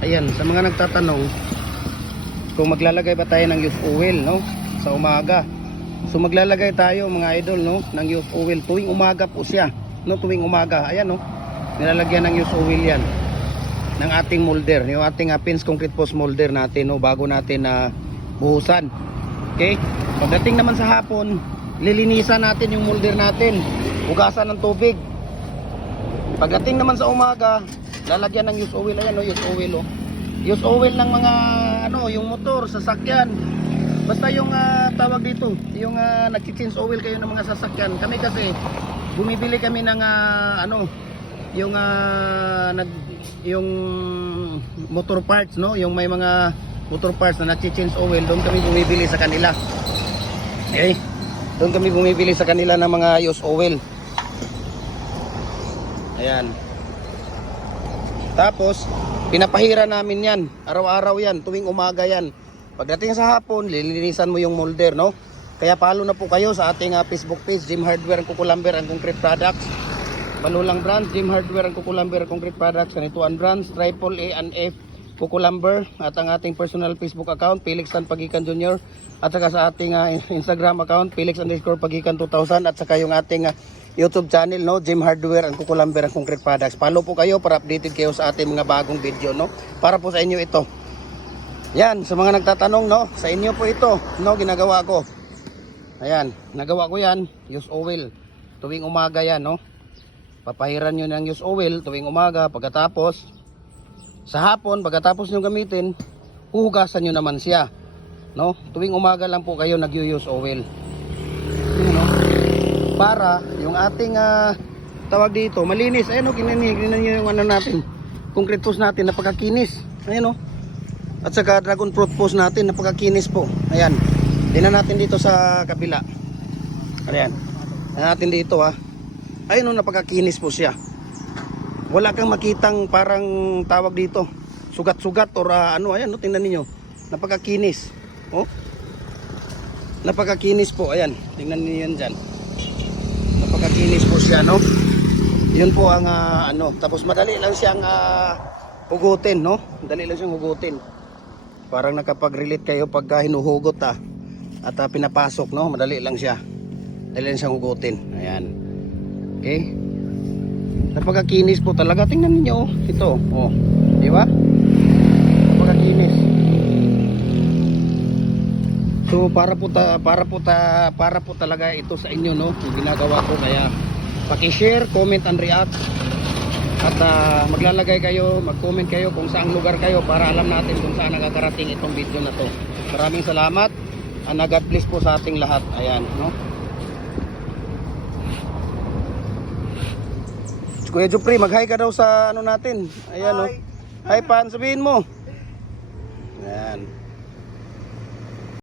Ayan, sa mga nagtatanong kung maglalagay ba tayo ng used oil, no, sa umaga. So maglalagay tayo mga idol, no, ng used oil tuwing umaga po siya, no, tuwing umaga. Ayan, no, nilalagyan ng used oil yan ng ating molder, yung ating pins concrete post molder natin, no, bago natin na buhusan. Okay, pagdating naman sa hapon, lilinisan natin yung molder natin, hugasan ng tubig. Pagdating naman sa umaga, lalagyan ng used oil. Ayan, no, used oil, oh. Used oil ng mga ano, yung motor, sasakyan, basta yung tawag dito, yung nag-change oil kayo ng mga sasakyan. Kami kasi bumibili kami ng ano, yung yung motor parts, no, yung may mga motor parts na nag-change oil, doon kami bumibili sa kanila. Okay, doon kami bumibili sa kanila ng mga used oil. Ayan. Tapos pinapahira namin yan, araw-araw yan, tuwing umaga yan. Pagdating sa hapon, lilinisan mo yung molder, no? Kaya follow na po kayo sa ating Facebook page, Jim Hardware and Kukulamber and Concrete Products. Manulang brands, Jim Hardware and Kukulamber and Concrete Products. Kanituan brands, Triple A and F Kukulamber. At ang ating personal Facebook account, Felix Tan Pagikan Jr. At saka sa ating Instagram account, Felix_Pagikan 2000. At saka yung ating YouTube channel, no, Jim Hardware and Kukulamber and Concrete Products. Follow po kayo para updated kayo sa ating mga bagong video, no? Para po sa inyo ito. Yan, sa mga nagtatanong, no, sa inyo po ito, no, ginagawa ko. Ayan, nagawa ko yan, used oil. Tuwing umaga yan, no. Papahiran nyo ng used oil tuwing umaga. Pagkatapos, sa hapon, pagkatapos nyo gamitin, huhugasan nyo naman siya, no. Tuwing umaga lang po kayo nag-use oil. Yun, no? Para yung ating tawag dito malinis. Ayan, o, kininan nyo yung ano natin, concrete post natin, napakakinis. Ayan, o. At saka dragon fruit post natin, napakakinis po. Ayan, tingnan natin dito sa kabila. Ayan, tingnan natin dito, ha. Ayun, o, napakakinis po siya. Wala kang makitang parang tawag dito sugat-sugat or ano. Ayan, no, tingnan niyo, napakakinis, oh. Napakakinis po. Ayan, tingnan niyo yan dyan. Napakakinis po siya, no. Yun po ang ano. Tapos madali lang siyang hugutin, no. Madali lang siyang hugutin. Parang nakapag-relate kayo pagka hinuhugot at pinapasok, no. Madali lang siya. Madali lang siyang hugutin. Ayan. Okay. Napakakinis po talaga. Tingnan niyo, ito, oh. Di ba? Napakakinis. So para po talaga ito sa inyo, no, yung ginagawa ko. Kaya paki-share, comment and react. At maglalagay kayo, mag-comment kayo kung saang lugar kayo para alam natin kung saan nakakarating itong video na to. Maraming salamat. God bless po sa ating lahat. Ayan, no. Kuya Jupri, mag-hi ka daw sa ano natin. Ayan, no. Hi, Pan, sabihin mo. Ayan.